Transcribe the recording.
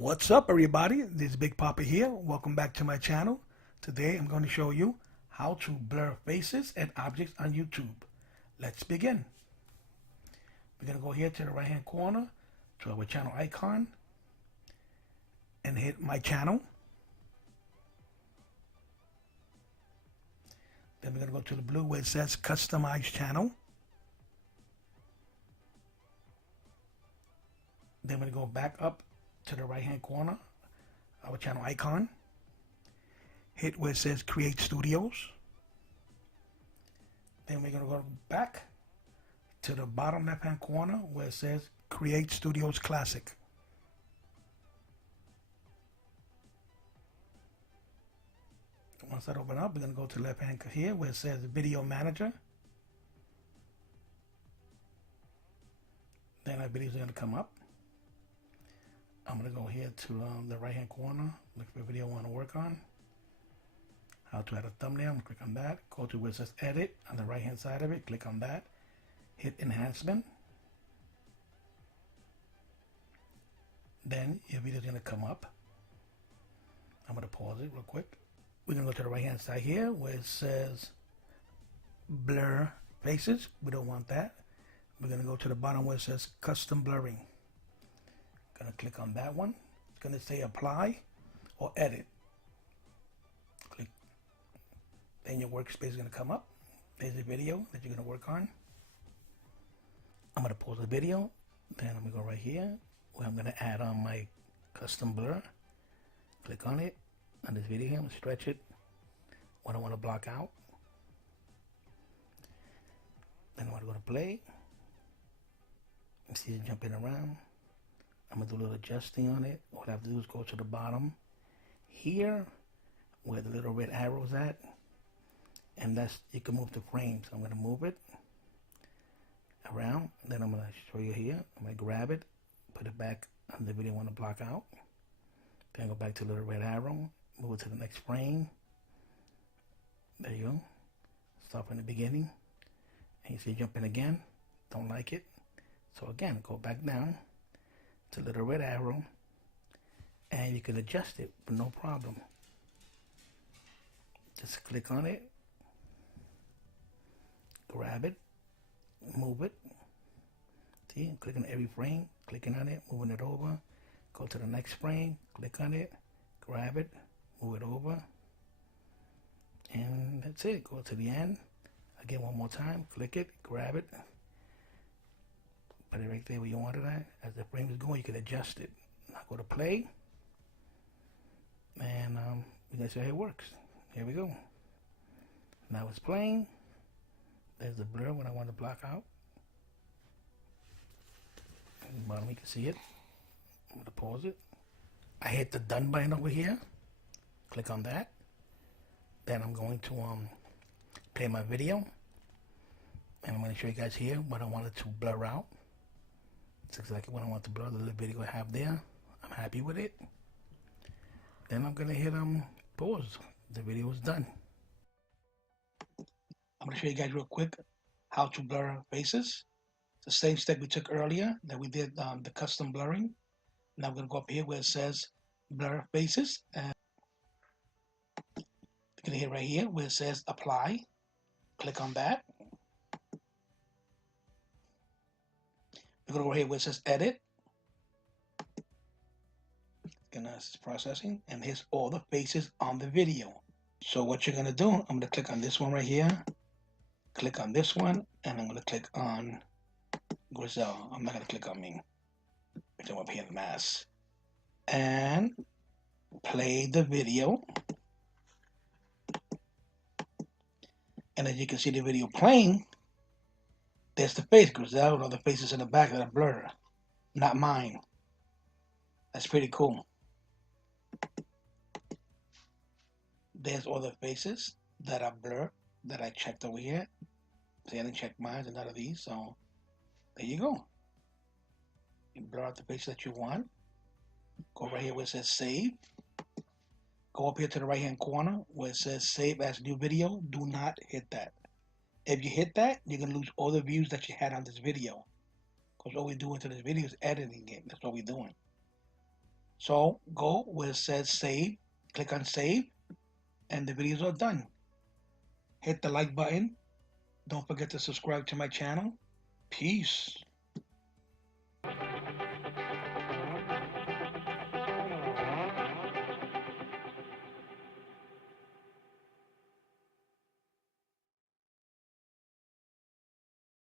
What's up, everybody? This is Big Papa here. Welcome back to my channel. Today I'm going to show you how to blur faces and objects on YouTube. Let's begin. We're going to go here to the right hand corner to our channel icon and hit my channel. Then we're going to go to the blue where it says customize channel. Then we're going to go back up to the right hand corner, our channel icon. Hit where it says create studios. Then we're going to go back to the bottom left hand corner where it says create studios classic. Once that opens up, we're going to go to the left hand here where it says video manager. Then our videos are going to come up. I'm going to go here to the right hand corner, look for a video I want to work on. How to add a thumbnail, I'm going to click on that. Go to where it says edit on the right hand side of it, click on that. Hit enhancement. Then your video is going to come up. I'm going to pause it real quick. We're going to go to the right hand side here where it says blur faces. We don't want that. We're going to go to the bottom where it says custom blurring. Gonna click on that one. It's gonna say apply or edit. Click. Then your workspace is gonna come up. There's a video that you're gonna work on. I'm gonna pause the video. Then I'm gonna go right here where I'm gonna add on my custom blur. Click on it on this video here. I'm gonna stretch it. What I want to block out. Then I want to go to play. And see it jumping around. I'm going to do a little adjusting on it. What I have to do is go to the bottom here where the little red arrow is at. And that's, you can move the frame. So I'm going to move it around. Then I'm going to show you here. I'm going to grab it, put it back on the video I want to block out. Then go back to the little red arrow, move it to the next frame. There you go. Stop in the beginning. And you see jumping again. Don't like it. So again, go back down to the little red arrow, and you can adjust it with no problem. Just click on it, grab it, move it. See, I'm clicking every frame, clicking on it, moving it over. Go to the next frame, click on it, grab it, move it over, and that's it. Go to the end. Again, one more time, click it, grab it. Put it right there where you want it at. As the frame is going, you can adjust it. Now go to play. And we're going to see how it works. Here we go. Now it's playing. There's the blur when I want to block out. At the bottom you can see it. I'm going to pause it. I hit the done button over here. Click on that. Then I'm going to play my video. And I'm going to show you guys here what I wanted to blur out. It's exactly what I want to blur, the little video I have there. I'm happy with it. Then I'm gonna hit pause. The video is done. I'm gonna show you guys real quick how to blur faces. It's the same step we took earlier that we did the custom blurring. Now I'm gonna go up here where it says blur faces, and you're gonna hit right here where it says apply. Click on that. We're going to go here where it says edit. It's processing, and here's all the faces on the video. So what you're going to do, I'm going to click on this one right here, click on this one, and I'm going to click on Grizel. I'm not going to click on me. I'm up here in the mass. And play the video. And as you can see the video playing, there's the face, Grizel, and all the faces in the back that are blurred. Not mine. That's pretty cool. There's all the faces that are blurred that I checked over here. See, I didn't check mine and none of these, so there you go. You blur out the faces that you want. Go right here where it says save. Go up here to the right hand corner where it says save as new video. Do not hit that. If you hit that, you're going to lose all the views that you had on this video. Because all we're doing to this video is editing it. That's what we're doing. So go where it says save, click on save, and the videos are done. Hit the like button. Don't forget to subscribe to my channel. Peace.